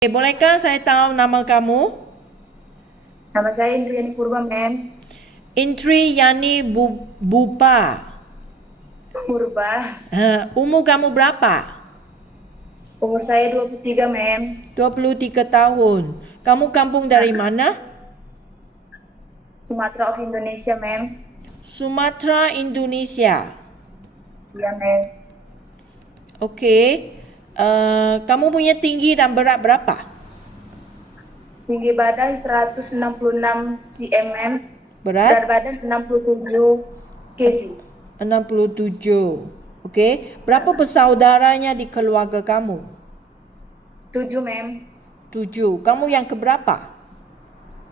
Bolehkah saya tahu nama kamu? Nama saya Indriani Purba, mem. Intri Yani Bupa. Purba. Umur kamu berapa? Umur saya 23, mem. 23 tahun. Kamu kampung dari mana? Sumatera of Indonesia, mem. Sumatera, Indonesia. Iya, mem. Okey. Kamu punya tinggi dan berat berapa? Tinggi badan 166 cm, Berat? berat badan 67 kg. 67. Okey. Berapa bersaudaranya di keluarga kamu? 7, mem. 7. Kamu yang keberapa?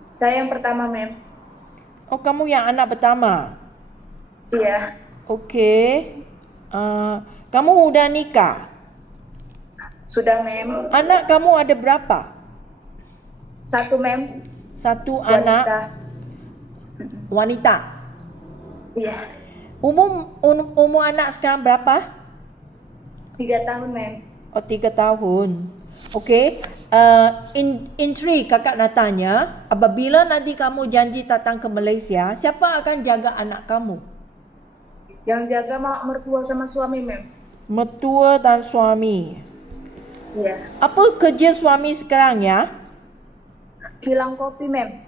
Saya yang pertama, mem. Oh, kamu yang anak pertama. Iya. Okey. Kamu udah nikah? Sudah, mem. Anak kamu ada berapa? 1, mem. Satu Wanita. anak wanita. Iya. Umur anak sekarang berapa? 3 tahun, mem. Oh, 3 tahun. Okey. Intri, kakak nak tanya, apabila nanti kamu janji datang ke Malaysia, siapa akan jaga anak kamu? Yang jaga mak mertua sama suami, mem. Mertua dan suami. Iya. Apa kerja suami sekarang ya? Kilang kopi, mem.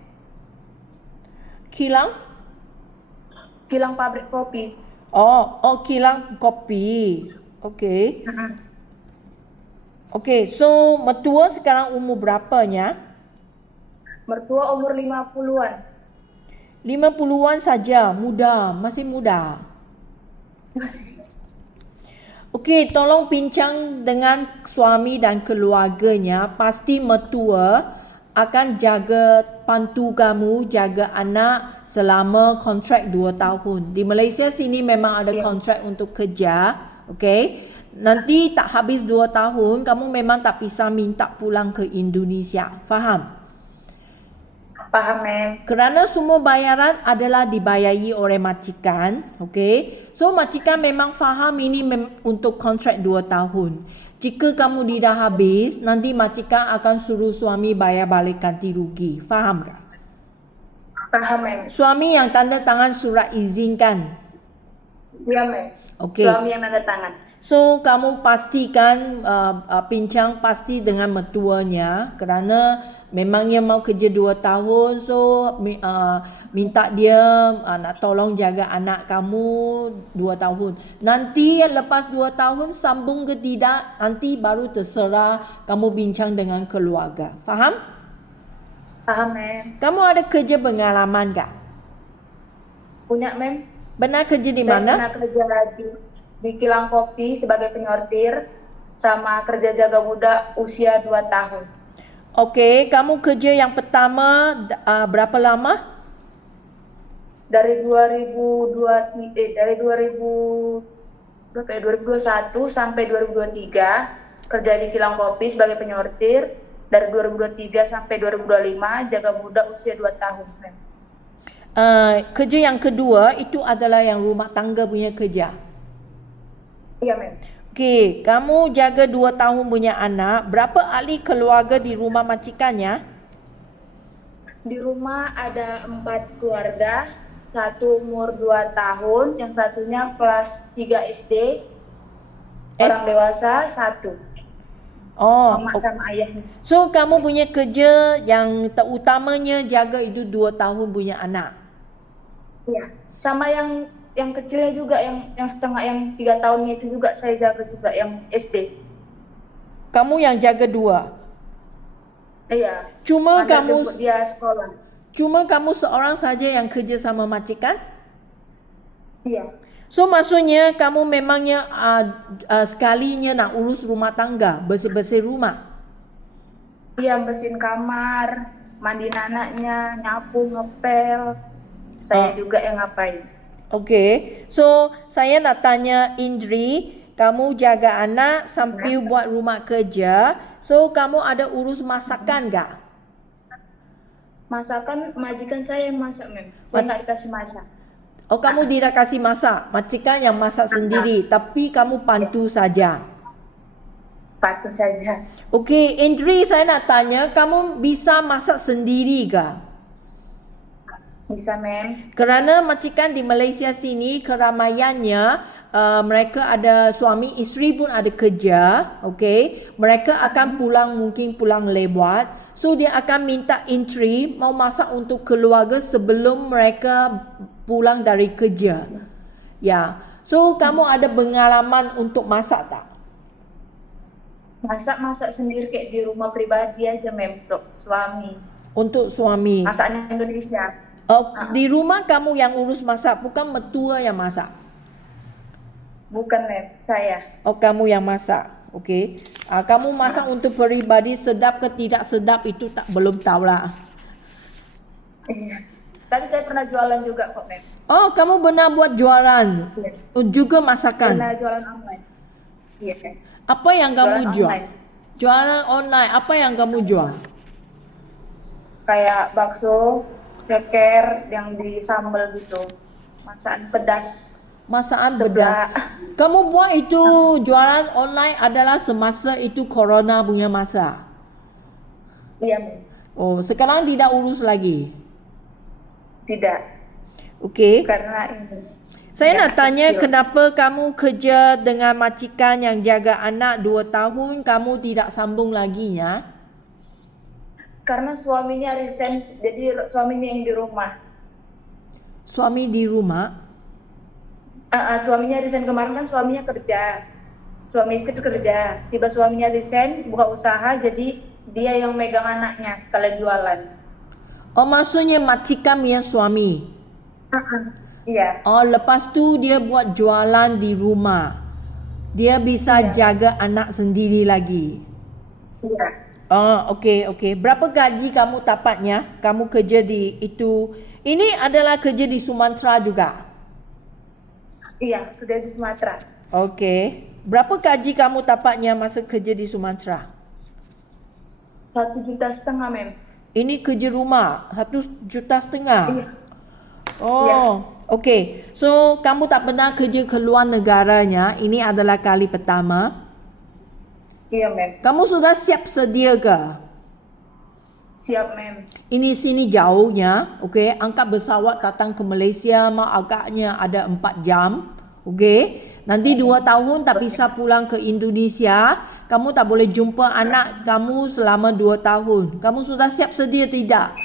Kilang? Kilang pabrik kopi. Oh, kilang kopi. Okey. Okey, so mertua sekarang umur berapanya? Mertua umur 50-an. 50-an saja, muda, masih muda. Okey, tolong bincang dengan suami dan keluarganya. Pasti mertua akan jaga pantu kamu, jaga anak selama kontrak 2 tahun. Di Malaysia sini memang ada kontrak untuk kerja. Okey. Nanti tak habis 2 tahun, kamu memang tak bisa minta pulang ke Indonesia. Faham? Paham, mem. Kerana semua bayaran adalah dibayari oleh majikan, okey. So majikan memang faham ini untuk kontrak 2 tahun. Jika kamu tidak habis, nanti majikan akan suruh suami bayar balik ganti rugi. Faham tak? Paham, mem. Suami yang tanda tangan surat izinkan. Iya, mem. Okey. Suami yang nanda tangan. So kamu pastikan bincang pasti dengan mertuanya kerana memangnya mau kerja 2 tahun, so minta dia nak tolong jaga anak kamu 2 tahun. Nanti lepas 2 tahun sambung ke tidak, nanti baru terserah kamu bincang dengan keluarga. Faham? Paham, mem. Kamu ada kerja pengalaman tak? Punya, mem. Benar kerja di Saya mana? pernah kerja di kilang kopi sebagai penyortir sama kerja jaga budak usia 2 tahun. Okey, kamu kerja yang pertama berapa lama? Dari 2002 dari 2021 sampai 2023 kerja di kilang kopi sebagai penyortir. Dari 2023 sampai 2025 jaga budak usia 2 tahun, mem. Kerja yang kedua itu adalah yang rumah tangga punya kerja. Iya, mem. Okey, kamu jaga 2 tahun punya anak. Berapa ahli keluarga di rumah majikannya? Di rumah ada 4 keluarga, satu umur 2 tahun, yang satunya kelas 3 SD, orang dewasa 1, Oh, mama sama ayahnya. so kamu punya kerja yang terutamanya jaga itu 2 tahun punya anak. Iya, sama yang kecilnya juga, yang setengah, yang 3 tahunnya itu juga saya jaga juga, yang SD. Kamu yang jaga 2. Iya, Cuma antar kamu jemput dia sekolah. seorang saja yang kerja sama majikan? Iya, So maksudnya kamu memangnya sekalinya nak urus rumah tangga, bersih-bersih rumah. iya, bersihin kamar, mandiin anaknya, nyapu, ngepel, saya juga yang ngapain. Okey, so saya nak tanya Indri, kamu jaga anak sambil buat rumah kerja, so kamu ada urus masakan tak? Masakan majikan saya yang masak, mem. Saya nggak dikasih masak. Oh, kamu tidak kasih masak, majikan yang masak sendiri, tapi kamu bantu saja. Patuh saja. Okey, Indri, saya nak tanya, kamu bisa masak sendiri ke? Bisa, mem. Kerana majikan di Malaysia sini keramaiannya mereka ada suami isteri pun ada kerja, okey. Mereka akan mungkin pulang lewat. So dia akan minta entry mau masak untuk keluarga sebelum mereka pulang dari kerja. Ya. So kamu ada pengalaman untuk masak tak? Masak sendiri kayak di rumah pribadi aja, mem, untuk suami. Untuk suami. Masakan Indonesia. Oh, di rumah kamu yang urus masak, bukan mertua yang masak. Bukan, mem, saya. Oh, kamu yang masak. Okey. Kamu masak untuk peribadi, sedap ke tidak sedap itu belum tahulah. Iya. Tapi saya pernah jualan juga kok, mem. Oh, kamu benar buat jualan. Iya. Juga masakan. Pernah jualan online. Iya. Apa yang kamu Jualan jual? online. Jualan online. Apa yang kamu jual? Kayak bakso, ceker yang di sambal gitu. Masakan pedas. Masakan Seblak. pedas. Kamu buat itu jualan online adalah semasa itu corona punya masa. Iya, mem. Oh, sekarang tidak urus lagi. Tidak. Okey. Karena ini. Saya Anak nak tanya kecil. kenapa kamu kerja dengan majikan yang jaga anak 2 tahun, kamu tidak sambung lagi ya? Karena suaminya resign, jadi suaminya yang di rumah. Suami di rumah? Suaminya resign kemarin kan suaminya kerja. Suami istri kerja. Tiba suaminya resign, buka usaha, jadi dia yang megang anaknya sekalian jualan. Oh, maksudnya majikan punya suami? Iya. Oh, lepas tu dia buat jualan di rumah. Dia bisa Iya. jaga anak sendiri lagi. Iya. Oh, okey. Berapa gaji kamu dapatnya? Kamu kerja di itu. Ini adalah kerja di Sumatera juga? Iya, kerja di Sumatera. Okey. Berapa gaji kamu dapatnya masa kerja di Sumatera? 1,5 juta, mem. Ini kerja rumah, 1,5 juta. Iya. Oh, okey. So, kamu tak pernah kerja ke luar negaranya. Ini adalah kali pertama. Iya, mem. Kamu sudah siap sedia ke? Siap, mem. Ini sini jauhnya, okey. Angkat pesawat datang ke Malaysia agaknya ada 4 jam, okey. Nanti 2 tahun tak bisa pulang ke Indonesia. Kamu tak boleh jumpa anak kamu selama 2 tahun. Kamu sudah siap sedia tidak?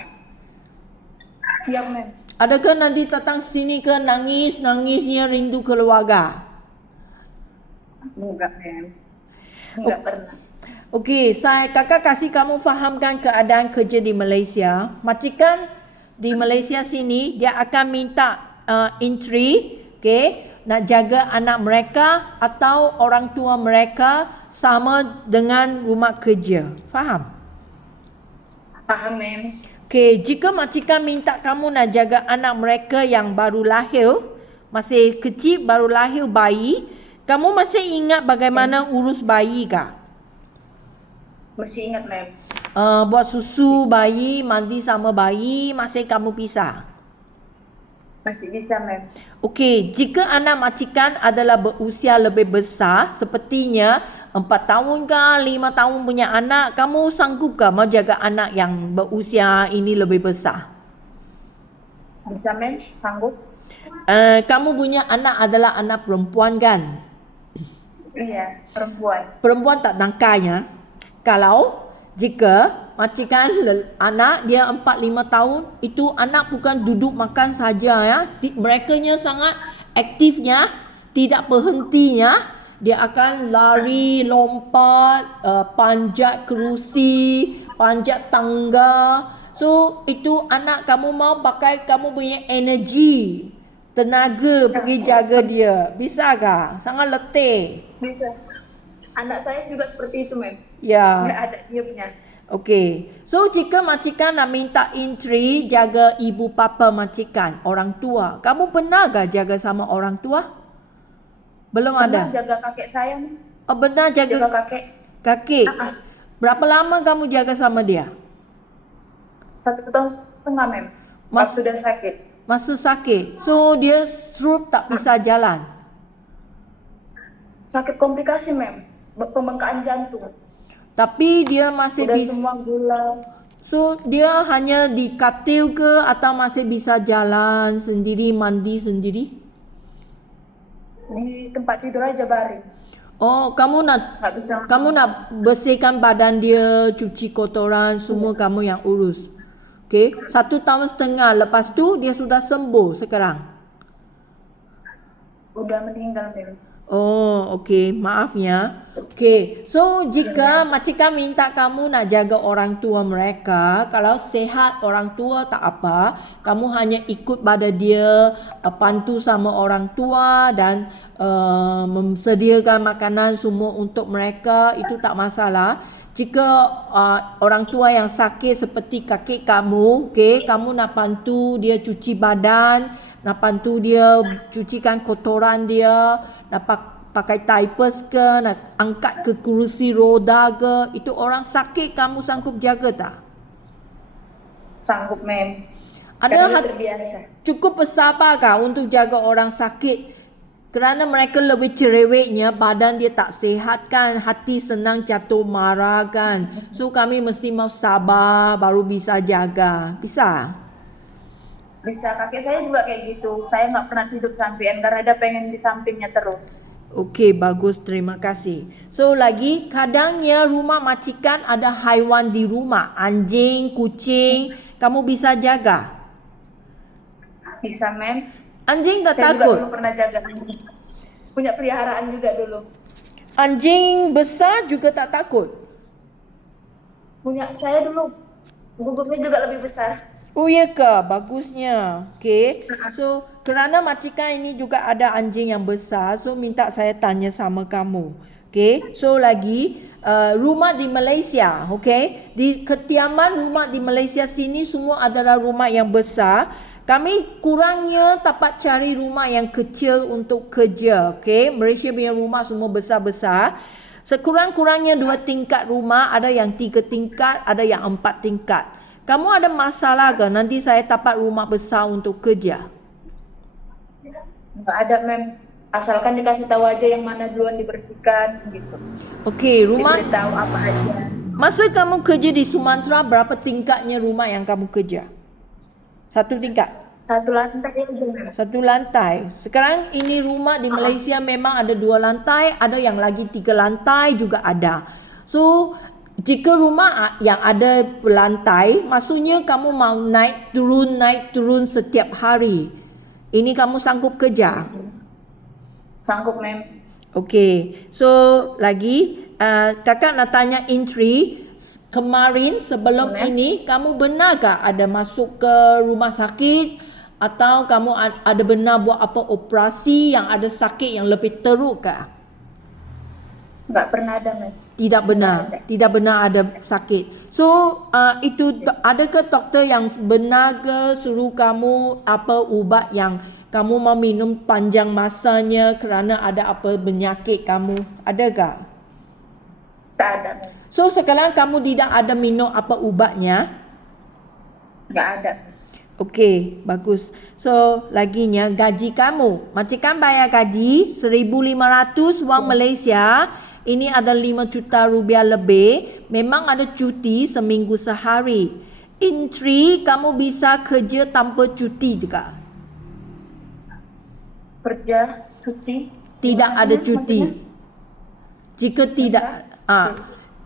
Siap, mem. Adakah nanti datang sini ke nangisnya rindu keluarga? Enggak, mem. Enggak pernah. Okey, kakak kasih kamu fahamkan keadaan kerja di Malaysia. Majikan di Malaysia sini dia akan minta entry, okey, nak jaga anak mereka atau orang tua mereka sama dengan rumah kerja. Faham? Paham, mem. Okey, jika majikan minta kamu nak jaga anak mereka yang baru lahir, masih kecil baru lahir bayi, kamu masih ingat bagaimana urus bayi kah? Masih ingat, mem. Buat susu bayi, mandi sama bayi, masih kamu pisah. Masih bisa, mem. Okey, jika anak majikan adalah berusia lebih besar, sepertinya 4 tahun ke 5 tahun punya anak, kamu sanggup ke mau jaga anak yang berusia ini lebih besar? Bisa, mem. Sanggup. Kamu punya anak adalah anak perempuan kan? Iya, perempuan. Perempuan tak dangkanya. Kalau jika majikan anak dia 4-5 tahun, itu anak bukan duduk makan saja ya. Merekanya sangat aktifnya, tidak berhentinya. Dia akan lari, lompat, panjat kerusi, panjat tangga. So itu anak kamu mau pakai kamu punya energi, tenaga pergi jaga dia. Bisa kah? Sangat letih. Bisa. Anak saya juga seperti itu, mem. Ya. Nggak ada dia punya. Okey. So jika majikan nak minta entry jaga ibu bapa majikan, orang tua, kamu pernah ke jaga sama orang tua? Belum Pernah ada. jaga kakek saya, mem. Oh, benar Jaga jaga kakek. kakek. Berapa lama kamu jaga sama dia? 1,5 tahun, mem. Mas- Waktu dia sakit. Masa sakit. So dia stroke tak bisa jalan. Sakit komplikasi, mem. pembengkakan jantung. Tapi dia masih Udah bisa. semua gula. So dia hanya di katil ke atau masih bisa jalan sendiri, mandi sendiri? Di tempat tidur aja baring. Oh, Nggak bisa. kamu nak bersihkan badan dia, cuci kotoran, semua kamu yang urus. Okay, 1 tahun setengah. Lepas tu dia sudah sembuh sekarang. Udah meninggal, Mem. Oh, okey. Maaf ya. Okey. So, jika majikan minta kamu nak jaga orang tua mereka, kalau sehat orang tua tak apa, kamu hanya ikut pada dia, bantu sama orang tua dan memsediakan makanan semua untuk mereka, itu tak masalah. Jika orang tua yang sakit seperti kakek kamu, okey, kamu nak bantu dia cuci badan, nak bantu dia cucikan kotoran dia, nak pakai diapers ke, nak angkat ke kerusi roda ke, itu orang sakit kamu sanggup jaga tak? Sanggup, Mem. Ada Karena terbiasa. cukup bersabar kah untuk jaga orang sakit? Kerana mereka lebih cerewetnya, badan dia tak sihat kan, hati senang jatuh marah kan. So kami mesti mau sabar baru bisa jaga. Bisa? Bisa, kakek saya juga kayak gitu. Saya nggak pernah tidur sampingan karena dia pengen di sampingnya terus. Okey, bagus. Terima kasih. So lagi, kadangnya rumah majikan ada haiwan di rumah. Anjing, kucing, kamu bisa jaga? Bisa, Mem. Anjing tak Saya juga takut? dulu pernah jaga anjing. Punya peliharaan juga dulu. Anjing besar juga tak takut? Punya saya dulu. Gugupnya juga lebih besar. Oh ya ke? Bagusnya. Okey. So, kerana majikan ini juga ada anjing yang besar, so minta saya tanya sama kamu. Okey. So lagi, rumah di Malaysia, okey? Di kediaman rumah di Malaysia sini semua adalah rumah yang besar. Kami kurangnya dapat cari rumah yang kecil untuk kerja, okey? Malaysia punya rumah semua besar-besar. Sekurang-kurangnya 2 tingkat rumah, ada yang 3 tingkat, ada yang 4 tingkat. Kamu ada masalah ke nanti saya dapat rumah besar untuk kerja? Nggak ada, Mem. Asalkan dikasih tahu aja yang mana duluan dibersihkan gitu. Okey, rumah Diberitahu apa aja. masa kamu kerja di Sumatera, berapa tingkatnya rumah yang kamu kerja? 1 tingkat? 1 lantai aja, Mem. 1 lantai. Sekarang ini rumah di Malaysia memang ada 2 lantai, ada yang lagi 3 lantai juga ada. So, jika rumah yang ada lantai, maksudnya kamu mau naik turun setiap hari. Ini kamu sanggup kerja? Sanggup, Mem. Okey. So, lagi kakak nak tanya Intri, kemarin sebelum ini kamu benarkah ada masuk ke rumah sakit atau kamu ada benar buat apa operasi yang ada sakit yang lebih teruk kah? Nggak pernah ada, Mem. Tidak benar. Tidak benar ada sakit. So, itu adakah doktor yang benar ke suruh kamu apa ubat yang kamu mau minum panjang masanya kerana ada apa penyakit kamu? Adakah? Tak ada, Mem. So, sekarang kamu tidak ada minum apa ubatnya? Nggak ada. Okey, bagus. So, laginya gaji kamu. Majikan bayar gaji 1,500 wang Malaysia. Ini ada 5 juta rupiah lebih. Memang ada cuti seminggu sehari. Intri, kamu bisa kerja tanpa cuti juga? Kerja, cuti. Tidak Gimana, ada Mem, cuti. maksudnya? Jika tidak,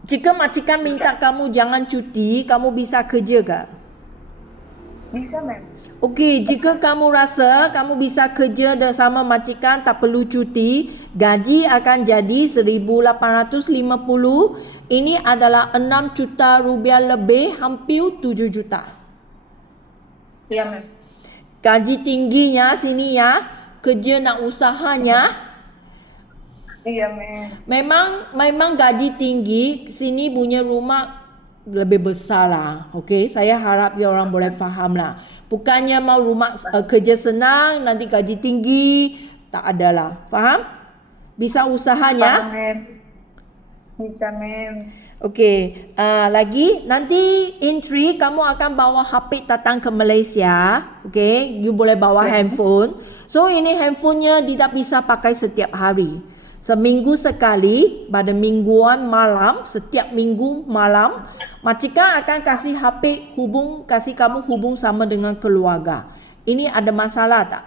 jika majikan minta kamu jangan cuti, kamu bisa kerja ke? Bisa, Mem. Okey, jika kamu rasa kamu bisa kerja bersama majikan tak perlu cuti, gaji akan jadi 1,850. Ini adalah 6 juta rupiah lebih, hampir 7 juta. Iya, Mem. Gaji tingginya sini ya, kerja nak usahanya. Iya, Mem. Memang gaji tinggi, sini punya rumah lebih besar lah. Okey, saya harap dia orang boleh faham lah. Bukannya mau rumah kerja senang, nanti gaji tinggi, tak ada lah. Faham? Bisa usahanya? Paham, Mem. Bisa, Mem. Okey, lagi nanti Intri kamu akan bawa HP datang ke Malaysia. Okey, you boleh bawa handphone. So ini handphonenya tidak bisa pakai setiap hari. Seminggu sekali pada mingguan malam, setiap minggu malam, majikan akan kasih HP kasih kamu hubung sama dengan keluarga. Ini ada masalah tak?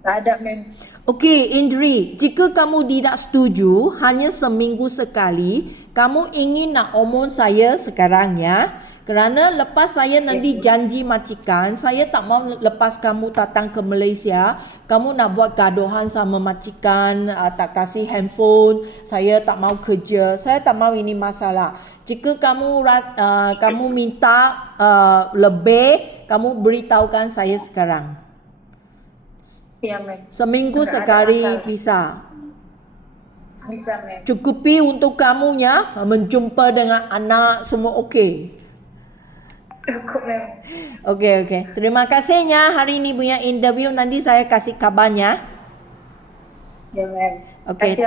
Tak ada, mem. Okey, Indri, jika kamu tidak setuju, hanya seminggu sekali, kamu ingin nak omong saya sekarang ya. Kerana lepas saya nanti janji majikan, saya tak mau lepas kamu datang ke Malaysia, kamu nak buat gaduhan sama majikan, tak kasih handphone, saya tak mau kerja, saya tak mau ini masalah. Jika kamu minta lebih, kamu beritahukan saya sekarang. Ya, mem. Seminggu Tak ada sekali masalah. bisa. Bisa, mem. Cukupi untuk kamunya menjumpa dengan anak semua okey. Cukup, mem. Okey. Terima kasihnya hari ini punya interview, nanti saya kasih kabarnya. Ya, mem. Okey. Kasih